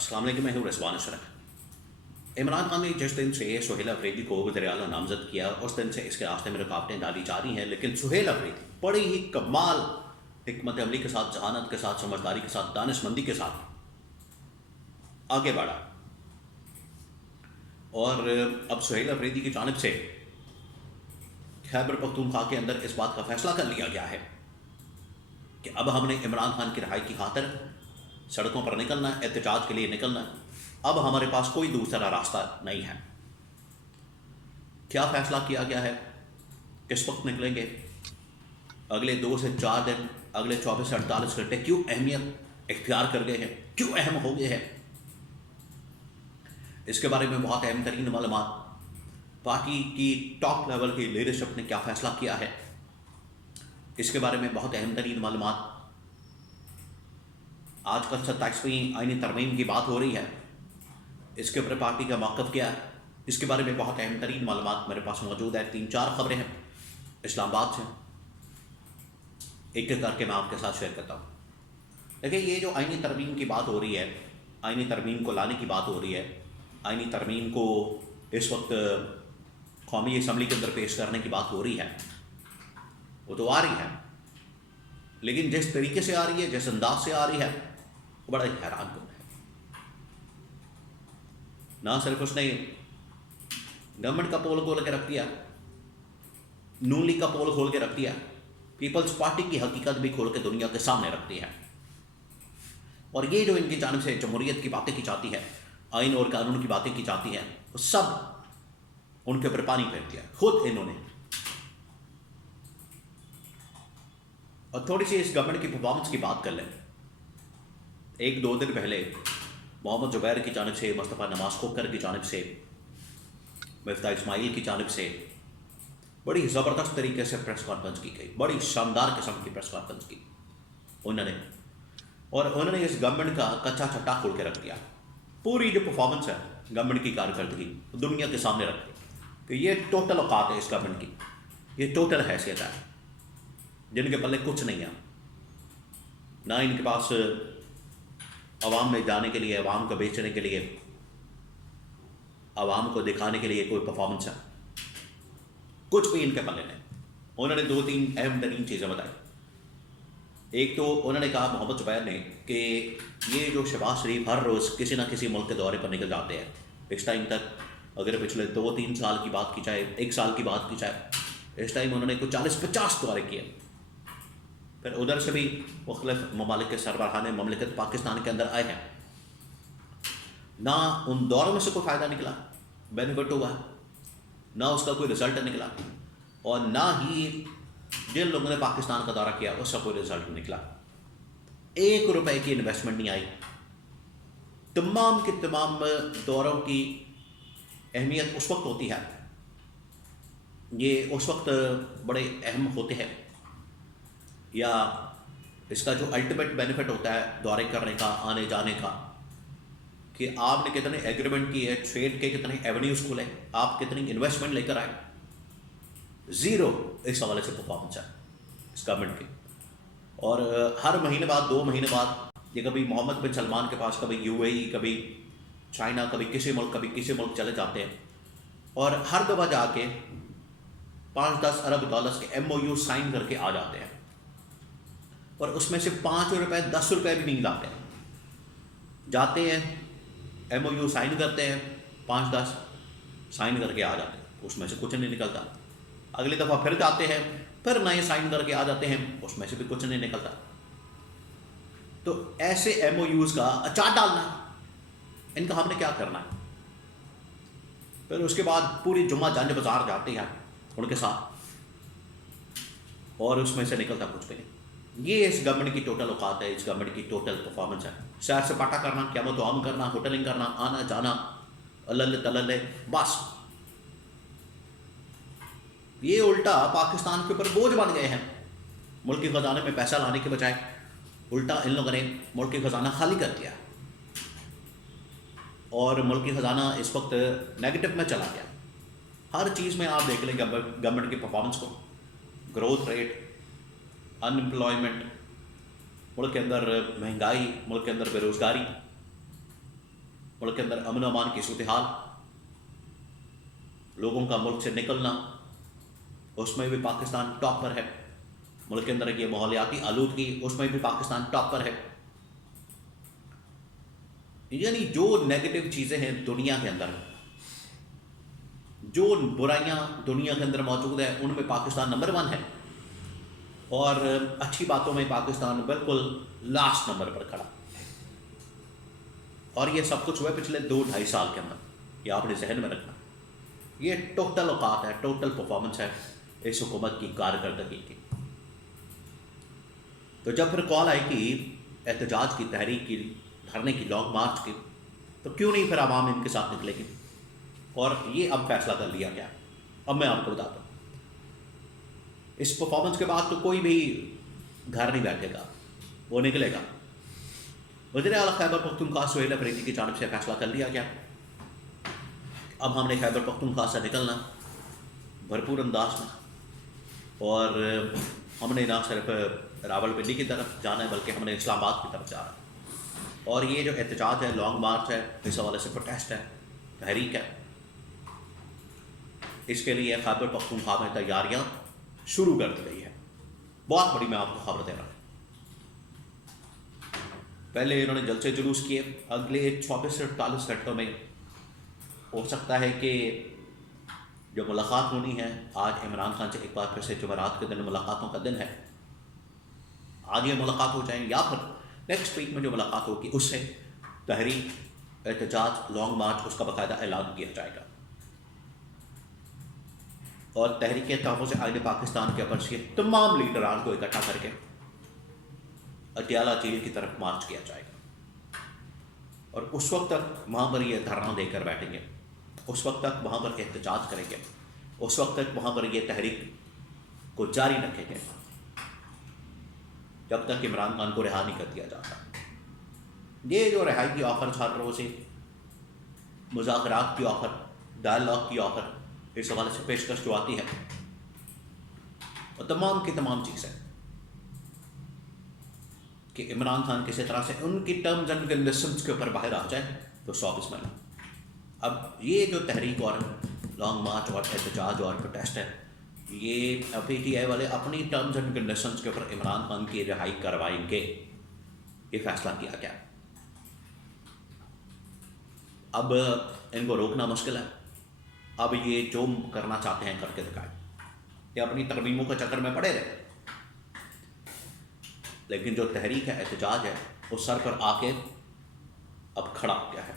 السلام علیکم، میں ہوں رضوان اشرف۔ عمران خان نے جس دن سے سہیل افریدی کو وزیر اعلیٰ نامزد کیا اس دن سے اس کے راستے میں رکاوٹیں ڈالی جا رہی ہیں، لیکن سہیل افریدی بڑی ہی کمال حکمت عملی کے ساتھ، ذہانت کے ساتھ، سمجھداری کے ساتھ، دانشمندی کے ساتھ آگے بڑھا، اور اب سہیل افریدی کی جانب سے خیبر پختونخوا کے اندر اس بات کا فیصلہ کر لیا گیا ہے کہ اب ہم نے عمران خان کی رہائی کی خاطر سڑکوں پر نکلنا ہے، احتجاج کے لیے نکلنا ہے۔ اب ہمارے پاس کوئی دوسرا راستہ نہیں ہے۔ کیا فیصلہ کیا گیا ہے؟ کس وقت نکلیں گے؟ اگلے 2 سے 4 دن، اگلے 24 سے 48 گھنٹے کیوں اہمیت اختیار کر گئے ہیں، کیوں اہم ہو گئے ہیں؟ اس کے بارے میں بہت اہم ترین معلومات، پارٹی کی ٹاپ لیول کی لیڈرشپ نے کیا فیصلہ کیا ہے، اس کے بارے میں بہت اہم ترین معلومات۔ آج کل 27ویں آئینی ترمیم کی بات ہو رہی ہے، اس کے اوپر پارٹی کا موقف کیا ہے، اس کے بارے میں بہت اہم ترین معلومات میرے پاس موجود ہے۔ 3-4 خبریں ہیں اسلام آباد سے، ایک ایک کر کے میں آپ کے ساتھ شیئر کرتا ہوں۔ دیکھیں، یہ جو آئینی ترمیم کی بات ہو رہی ہے، آئینی ترمیم کو لانے کی بات ہو رہی ہے، آئینی ترمیم کو اس وقت قومی اسمبلی کے اندر پیش کرنے کی بات ہو رہی ہے، وہ تو آ رہی ہے، لیکن جس طریقے سے آ رہی ہے، جس انداز سے آ رہی ہے، وہ بڑا حیران کن ہے۔ نہ صرف اس نے گورنمنٹ کا پول کھول کے رکھ دیا، نون لیگ کا پول کھول کے رکھ دیا، پیپلز پارٹی کی حقیقت بھی کھول کے دنیا کے سامنے رکھ دی ہے، اور یہ جو ان کی جانب سے جمہوریت کی باتیں کی جاتی ہے، آئین اور قانون کی باتیں کی جاتی ہیں، وہ سب ان کے اوپر پانی پھیر دیا خود انہوں نے۔ اور تھوڑی سی اس گورنمنٹ کی پرفارمنس کی بات کر لیں۔ 1-2 دن پہلے محمد زبیر کی جانب سے، مصطفیٰ نواز کھوکھر کی جانب سے، مفتاح اسماعیل کی جانب سے بڑی زبردست طریقے سے پریس کانفرنس کی گئی، بڑی شاندار قسم کی پریس کانفرنس کی انہوں نے اس گورنمنٹ کا کچا چھٹا کھول کے رکھ دیا۔ پوری جو پرفارمنس ہے گورنمنٹ کی کارکردگی دنیا کے سامنے رکھ دی کہ یہ ٹوٹل اوقات ہے اس گورنمنٹ کی، یہ ٹوٹل حیثیت ہے، جن کے پلے کچھ نہیں ہے، نہ ان کے پاس عوام میں جانے کے لیے، عوام کو بیچنے کے لیے، عوام کو دکھانے کے لیے کوئی پرفارمنس ہے، کچھ بھی ان کے پلے نہیں۔ انہوں نے 2-3 اہم ترین چیزیں بتائی۔ ایک تو انہوں نے کہا، محمد زبیر نے، کہ یہ جو شہباز شریف ہر روز کسی نہ کسی ملک کے دورے پر نکل جاتے ہیں، اس ٹائم تک اگر پچھلے 2-3 سال کی بات کی جائے، 1 سال کی بات کی جائے، اس ٹائم انہوں نے کوئی 40-50 دورے کیے۔ پھر ادھر سے بھی مختلف ممالک کے سربراہان مملکت پاکستان کے اندر آئے ہیں، نہ ان دوروں میں سے کوئی فائدہ نکلا، بینیفٹ ہوا، نہ اس کا کوئی رزلٹ نکلا، اور نہ ہی جن لوگوں نے پاکستان کا دورہ کیا اس کا کوئی رزلٹ نکلا۔ 1 روپے کی انویسٹمنٹ نہیں آئی۔ تمام کے تمام دوروں کی اہمیت اس وقت ہوتی ہے، یہ اس وقت بڑے اہم ہوتے ہیں، یا اس کا جو الٹیمیٹ بینیفٹ ہوتا ہے دورے کرنے کا، آنے جانے کا، کہ آپ نے کتنے ایگریمنٹ کیے، ٹریڈ کے کتنے ایونیوز کھولے، آپ کتنی انویسٹمنٹ لے کر آئے۔ 0 اس حوالے سے پرفارمنس ہے اس گورنمنٹ کی۔ اور ہر مہینے بعد، 2 مہینے بعد، یہ کبھی محمد بن سلمان کے پاس، کبھی UAE، کبھی چائنا، کبھی کسی ملک چلے جاتے ہیں، اور ہر دفعہ جا کے $5-10 ارب کے MOU سائن کر کے آ جاتے ہیں، اور اس میں سے 5 روپے 10 روپے بھی نہیں لاتے، جاتے ہیں MOU سائن کرتے ہیں، 5-10 سائن کر کے آ جاتے ہیں، اس میں سے کچھ نہیں نکلتا۔ اگلی دفعہ پھر جاتے ہیں، پھر نئے سائن کر کے آ جاتے ہیں، اس میں سے بھی کچھ نہیں نکلتا۔ تو ایسے MOUs کا اچار ڈالنا، ان کا ہم نے کیا کرنا ہے؟ پھر اس کے بعد پوری جمعہ جنج بازار جاتے ہیں ان کے ساتھ، اور اس میں سے نکلتا کچھ بھی نہیں۔ یہ اس گورنمنٹ کی ٹوٹل اوقات ہے، اس گورنمنٹ کی ٹوٹل پرفارمنس ہے۔ سیر سپاٹا کرنا، قیامت و عام کرنا، ہوٹلنگ کرنا، آنا جانا، اللہ تللے، بس۔ یہ الٹا پاکستان کے اوپر بوجھ بن گئے ہیں۔ ملک کے خزانے میں پیسہ لانے کے بجائے الٹا ان لوگوں نے ملک کا خزانہ خالی کر دیا، اور ملک کا خزانہ اس وقت نیگیٹو میں چلا گیا۔ ہر چیز میں آپ دیکھ لیں گورنمنٹ کی پرفارمنس کو، گروتھ ریٹ، ان امپلائمنٹ، ملک کے اندر مہنگائی، ملک کے اندر بے روزگاری، ملک کے اندر امن و امان کی صورتحال، لوگوں کا ملک سے نکلنا، اس میں بھی پاکستان ٹاپ پر ہے. ملک کے اندر یہ ماحولیاتی آلودگی، اس میں بھی پاکستان ٹاپ پر ہے. یعنی جو نیگیٹو چیزیں ہیں دنیا کے اندر، جو برائیاں دنیا کے اندر موجود ہیں، ان میں پاکستان نمبر 1 ہے، اور اچھی باتوں میں پاکستان بالکل لاسٹ نمبر پر کھڑا. اور یہ سب کچھ ہوا پچھلے 2-2.5 سال کے اندر. یہ آپ نے ذہن میں رکھنا. یہ ٹوٹل اوقات ہے، ٹوٹل پرفارمنس ہے اس حکومت کی کارکردگی کی. تو جب پھر کال آئی کہ احتجاج کی، تحریک کی، دھرنے کی، لانگ مارچ کی، تو کیوں نہیں پھر عوام ان کے ساتھ نکلے گی؟ اور یہ اب فیصلہ کر لیا گیا. اب میں آپ کو بتاتا ہوں، اس پرفارمنس کے بعد تو کوئی بھی گھر نہیں بیٹھے گا، وہ نکلے گا. وزیر اعلیٰ خیبر پختونخوا سہیل افریدی کی جانب سے فیصلہ کر لیا گیا. اب ہم نے خیبر پختونخوا سے نکلنا بھرپور انداز میں، اور ہم نے نہ صرف راولپنڈی کی طرف جانا ہے بلکہ ہم نے اسلام آباد کی طرف جانا ہے. اور یہ جو احتجاج ہے، لانگ مارچ ہے، اس حوالے سے پروٹیسٹ ہے، تحریک ہے، اس کے لیے خیبر پختونخوا میں تیاریاں شروع کر دی گئی ہے. بہت بڑی میں آپ کو خبر دے رہا ہوں. پہلے انہوں نے جلسے جلوس کیے. اگلے 24 سے 48 گھنٹوں میں ہو سکتا ہے کہ جو ملاقات ہونی ہے، آج عمران خان سے ایک بار پھر سے جمعرات کے دن ملاقاتوں کا دن ہے، آج یہ ملاقات ہو جائیں، یا پھر نیکسٹ ویک میں جو ملاقات ہوگی اس سے تحریک، احتجاج، لانگ مارچ، اس کا باقاعدہ اعلان کیا جائے گا. اور تحریک تحفظ آئین پاکستان کے اپر سے تمام لیڈران کو اکٹھا کر کے اٹیالہ جیل کی طرف مارچ کیا جائے گا. اور اس وقت تک وہاں پر یہ دھرنا دے کر بیٹھیں گے، اس وقت تک وہاں پر احتجاج کریں گے، اس وقت تک وہاں پر یہ تحریک کو جاری رکھیں گے جب تک عمران خان کو رہا نہیں کر دیا جاتا. یہ جو رہائی کی آفر ہر روز مذاکرات کی آفر، ڈائلاگ کی آفر، اس حوالے سے پیشکش جو آتی ہے، اور تمام کی تمام چیزیں کہ عمران خان کسی طرح سے ان کی ٹرمز اینڈ کنڈیشنز کے اوپر باہر آ جائے تو 100 بسم اللہ. اب یہ جو تحریک اور لانگ مارچ اور احتجاج اور پروٹیسٹ ہے، یہ پی ٹی آئی والے اپنی ٹرمز اینڈ کنڈیشنز کے اوپر عمران خان کی رہائی کروائیں گے، یہ فیصلہ کیا گیا. اب ان کو روکنا مشکل ہے. اب یہ جو کرنا چاہتے ہیں کر کے دکھائیں. یہ اپنی ترمیموں کے چکر میں پڑے رہے، لیکن جو تحریک ہے، احتجاج ہے، وہ سر پر آ کے اب کھڑا ہو گیا ہے.